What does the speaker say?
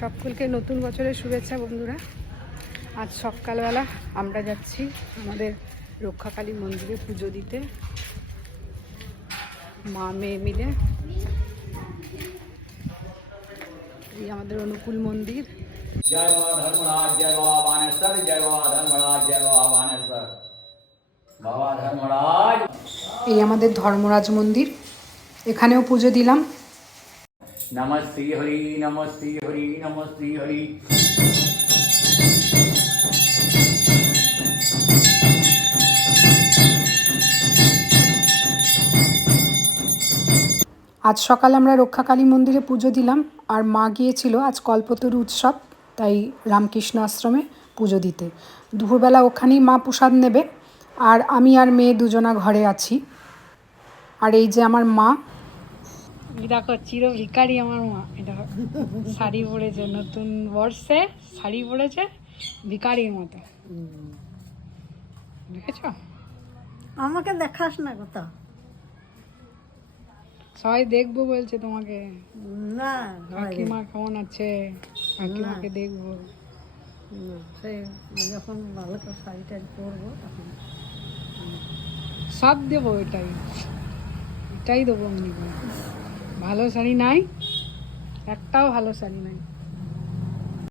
সকলকে নতুন বছরের শুভেচ্ছা বন্ধুরা। আজ সকালবেলা আমরা যাচ্ছি আমাদের রক্ষাকালী মন্দিরে পুজো দিতে, মা মেয়ে মিলে। এই আমাদের অনুকূল মন্দির। জয় বাবা ধর্মরাজ, জয় বাবা বানেশ্বর, জয় বাবা ধর্মরাজ, জয় বাবা বানেশ্বর। বাবা ধর্মরাজ। এই আমাদের ধর্মরাজ মন্দির, এখানেও পুজো দিলাম। নমস্তে হরি, নমস্তে হরি, নমস্তে হরি। আজ সকালে আমরা রক্ষাকালী মন্দিরে পুজো দিলাম, আর মা গিয়েছিল আজ কল্পতরু উৎসব, তাই রামকৃষ্ণ আশ্রমে পুজো দিতে। দুপুরবেলা ওখানেই মা প্রসাদ নেবে, আর আমি আর মেয়ে দুজনা ঘরে আছি। আর এই যে আমার মা, দেখো চির ভিখারি আমার মা। এটা শাড়ি পরেছে, নতুন বর্ষে শাড়ি পরেছে ভিখারির মতো, দেখেছ? আমাকে দেখাস না কোথাও। সবাই দেখবো বলছে তোমাকে। না কাকিমা কেমন আছে, কাকিমাকে দেখবো। সে যখন ভালো করে শাড়ি টাড়ি পরবো তখন সব দেবো, এটাই এটাই দেবো। এমনি ভালো শাড়ি নাই, একটাও ভালো শাড়ি নাই।